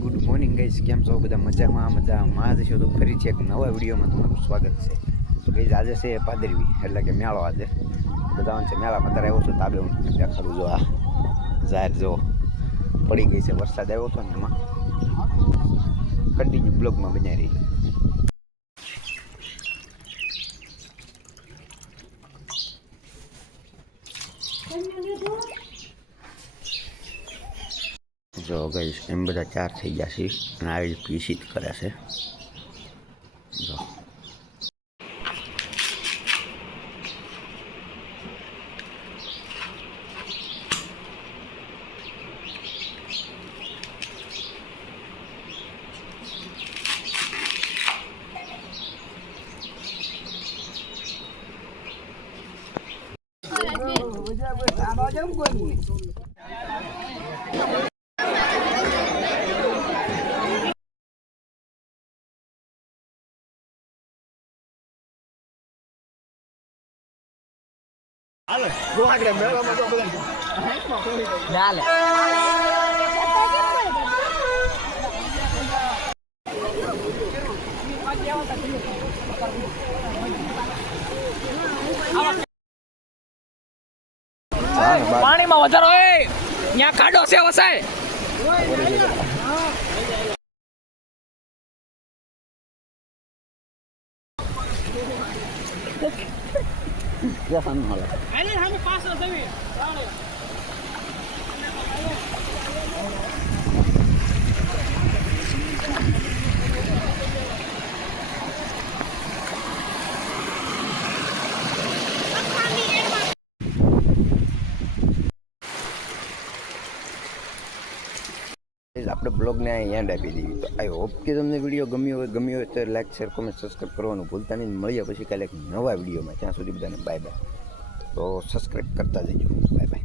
Good morning guys કેમ છો? બધા મજામાં? મજામાં જ છો તો ફરી છે એક નવા વિડીયોમાં તમારું સ્વાગત છે. તો ગઈ આજે છે પાદરવી, એટલે કે મેળો આજે. બધા છે મેળામાં અત્યારે આવ્યો છું, તાબે હું દેખાડું જો આ જાહેર જો પડી ગઈ છે, વરસાદ આવ્યો હતો ને એમાં. કન્ટિન્યુ બ્લોગમાં બનાવી રહી જો ગઈશ એમ બધા ચાર થઈ ગયા છે અને આવી પીસી જ કરે છે. જો. પાણીમાં વધારો હોય ત્યાં કાઢો છે વસાય જવાનું હાલો પાછળ મળે આપણે બ્લોગને અહીંયા એન્ડ આપી દીધી તો આઈ હોપ કે તમને વીડિયો ગમ્યો હોય ગમ્યો હોય તો લાઈક શેર કોમેન્ટ સબસ્ક્રાઈબ કરવાનું ભૂલતા નહીં. મળીએ પછી કાલે એક નવા વિડીયોમાં ત્યાં સુધી બધાને બાય બાય તો સબસ્ક્રાઈબ કરતા જજો. Bye bye